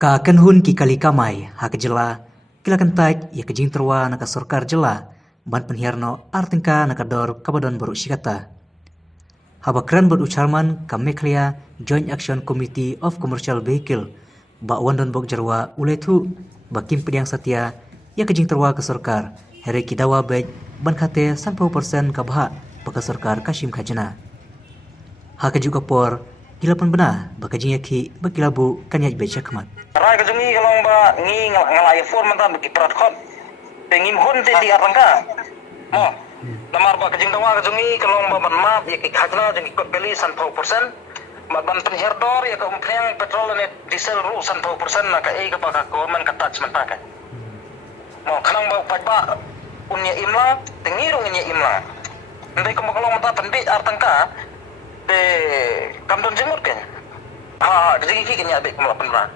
Ka kanhun ki kali kamai hak jela kila kentaj ya kejing terwa naka sorkar jela ban penhiarno artingka naka dor kabadon baru sikata. Habakran bot ucharman kameklia Joint Action Committee of Commercial Vehicle ba wandon bok jarwa uletu ba kim pediang setia ya kejing terwa ke sorkar here kidawa bej ban kate 100% kabha baka sorkar kasim khajana. Hak juga por gila pun benar baka jing yaki bakilabu kanyaj bej chakmat. Rai ka jungi kalong ba ngi ngalai form manta bagi prat khot pengim hon te di arangka mo lamar ba ka jing dawa ka jungi kalong ba ban map ya ki khajna jungi kot beli 100% ma ban penherdor ya ka umpheng petrol ne diesel ru 100% na ka e ka ba ka government ka touch man pakai mo kanang ba pa unya imla tengiru unya imla ndai ka kalong mata penbi artangka de kamdon jemur kan ha jadi ki kenya be kumla penra